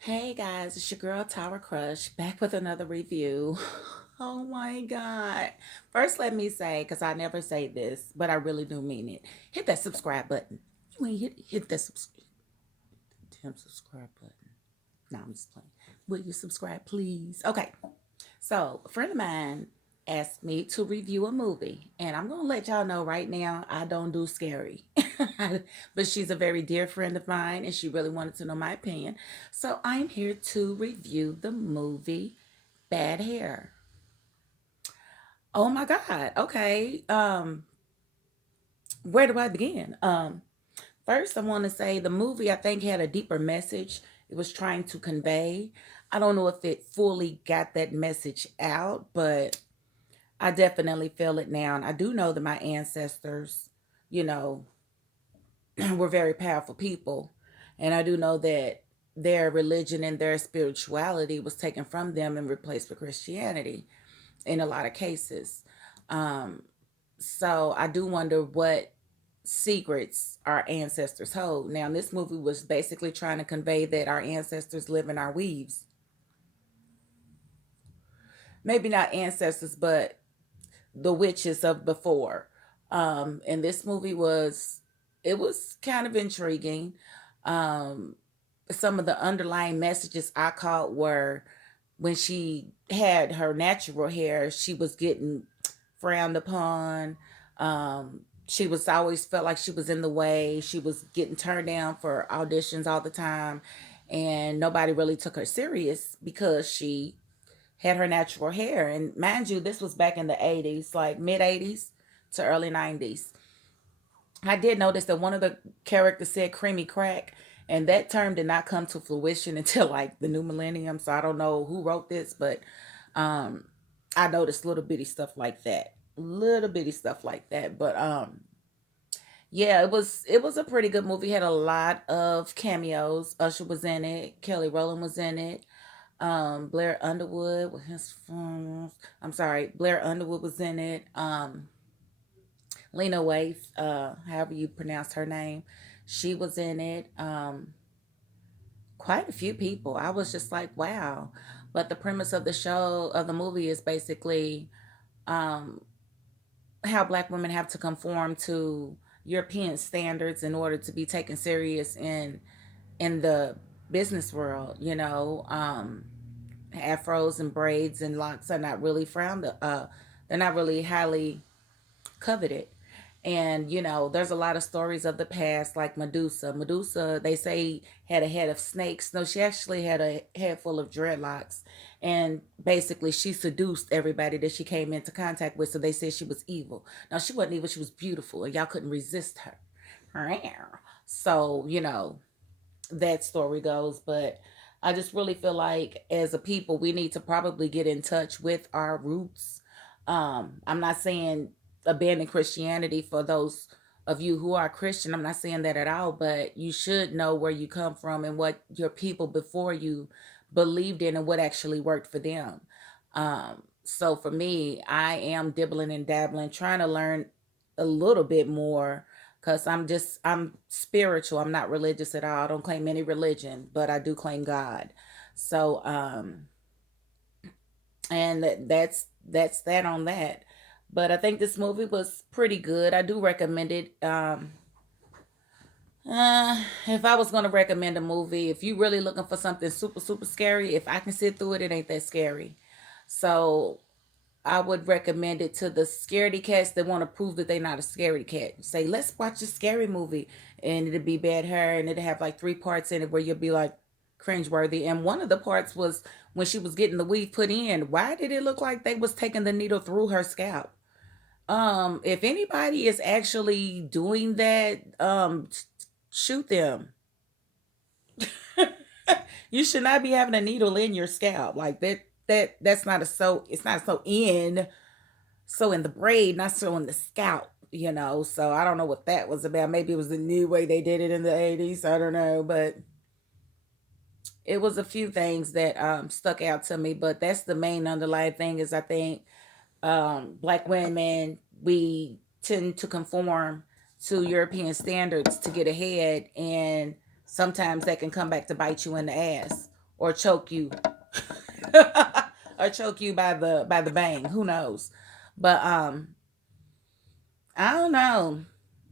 Hey guys, it's your girl Tower Crush back with another review. Oh my god. First, let me say, because I never say this, but I really do mean it. Hit that subscribe button. You ain't hit that damn subscribe button. No, I'm just playing. Will you subscribe, please? Okay. So, a friend of mine asked me to review a movie, and I'm going to let y'all know right now I don't do scary. But she's a very dear friend of mine, and she really wanted to know my opinion. So, I'm here to review the movie Bad Hair. Oh my God. Okay. Where do I begin? First, I want to say the movie I think had a deeper message it was trying to convey. I don't know if it fully got that message out, but I definitely feel it now. And I do know that my ancestors, you know, were very powerful people. And I do know that their religion and their spirituality was taken from them and replaced with Christianity in a lot of cases. Um, so I do wonder what secrets our ancestors hold. Now, this movie was basically trying to convey that our ancestors live in our weaves. Maybe not ancestors, but the witches of before. And this movie was it was kind of intriguing. Um, some of the underlying messages I caught were when she had her natural hair, she was getting frowned upon. She was always felt like she was in the way. She was getting turned down for auditions all the time, and nobody really took her serious because she had her natural hair. And mind you, this was back in the 80s, like mid 80s to early 90s. I did notice that one of the characters said creamy crack, and that term did not come to fruition until like the new millennium. So I don't know who wrote this, but um, I noticed little bitty stuff like that. Little bitty stuff like that. But yeah, it was a pretty good movie. Had a lot of cameos. Usher was in it. Kelly Rowland was in it. Blair Underwood with his I'm sorry, Blair Underwood was in it. Lena Waithe, however you pronounce her name, she was in it. Quite a few people. I was just like, wow. But the premise of the show of the movie is basically um, how black women have to conform to European standards in order to be taken serious in the business world. Afros and braids and locks are not really frowned. They're not really highly coveted. And there's a lot of stories of the past, like Medusa. Medusa, they say, had a head of snakes. No, she actually had a head full of dreadlocks. And basically, she seduced everybody that she came into contact with. So they said she was evil. Now, she wasn't evil, she was beautiful, and y'all couldn't resist her. So, that story goes. But I just really feel like as a people, we need to probably get in touch with our roots. I'm not saying abandon Christianity for those of you who are Christian. I'm not saying that at all, but you should know where you come from and what your people before you believed in and what actually worked for them. So for me, I am dibbling and dabbling, trying to learn a little bit more because I'm spiritual. I'm not religious at all. I don't claim any religion, but I do claim God. So and that's that on that. But I think this movie was pretty good. I do recommend it. If I was gonna recommend a movie, if you really looking for something super super scary, if I can sit through it, it ain't that scary. So I would recommend it to the scaredy cats that want to prove that they're not a scaredy cat. Say, let's watch a scary movie, and it'd be bad hair, and it'd have like three parts in it where you'll be like cringeworthy. And one of the parts was when she was getting the weave put in. Why did it look like they was taking the needle through her scalp? If anybody is actually doing that, shoot them. You should not be having a needle in your scalp like that. That's not a so. It's not so in the braid, not so in the scalp. So I don't know what that was about. Maybe it was the new way they did it in the 80s. I don't know, but it was a few things that stuck out to me. But that's the main underlying thing is I think black women, we tend to conform to European standards to get ahead, and sometimes that can come back to bite you in the ass or choke you or choke you by the bang. Who knows? But I don't know.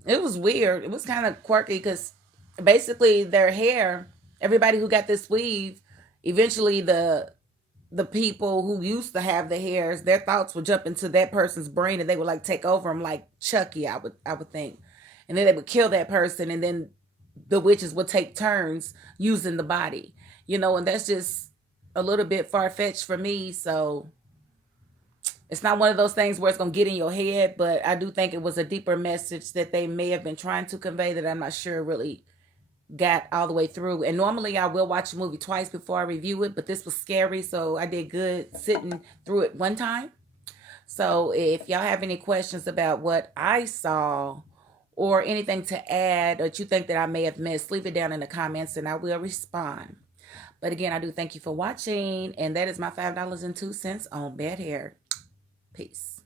It was weird. It was kind of quirky because basically their hair, everybody who got this weave, eventually the people who used to have the hairs, their thoughts would jump into that person's brain and they would like take over them like Chucky, I would think. And then they would kill that person and then the witches would take turns using the body. And that's just a little bit far fetched for me. So it's not one of those things where it's going to get in your head, but I do think it was a deeper message that they may have been trying to convey that I'm not sure really got all the way through. And normally I will watch a movie twice before I review it, but this was scary, so I did good sitting through it one time. So if y'all have any questions about what I saw or anything to add that you think that I may have missed, leave it down in the comments and I will respond. But again, I do thank you for watching, and that is my $5.02 on bad hair. Peace.